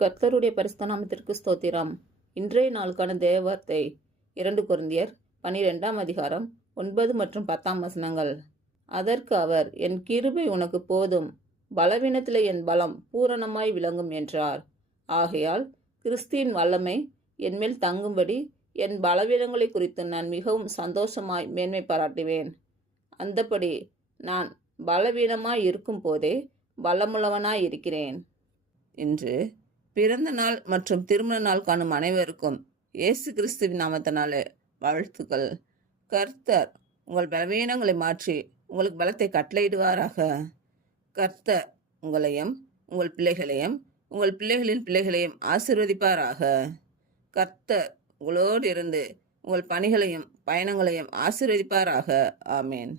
கர்த்தருடைய பரிசுத்த நாமத்திற்கு ஸ்தோத்திரம். இன்றைய நாளுக்கான தேவவார்த்தை 2 கொரிந்தியர் 12ஆம் அதிகாரம் 9 மற்றும் 10ஆம் வசனங்கள். அதற்கு அவர், என் கிருபை உனக்கு போதும், பலவீனத்திலே என் பலம் பூரணமாய் விளங்கும் என்றார். ஆகையால் கிறிஸ்துவின் வல்லமை என்மேல் தங்கும்படி என் பலவீனங்களை குறித்து நான் மிகவும் சந்தோஷமாய் மேன்மை பாராட்டுவேன். அந்தபடி நான் பலவீனமாய் இருக்கும் போதே பலமுள்ளவனாய் இருக்கிறேன். இன்று பிறந்த நாள் மற்றும் திருமண நாள் காணும் அனைவருக்கும் இயேசு கிறிஸ்துவின் நாமத்தினாலே வாழ்த்துக்கள். கர்த்தர் உங்கள் பலவீனங்களை மாற்றி உங்களுக்கு பலத்தை கட்டளையிடுவாராக. கர்த்தர் உங்களையும் உங்கள் பிள்ளைகளையும் உங்கள் பிள்ளைகளின் பிள்ளைகளையும் ஆசீர்வதிப்பாராக. கர்த்தர் உங்களோடு இருந்து உங்கள் பணிகளையும் பயணங்களையும் ஆசீர்வதிப்பாராக. ஆமேன்.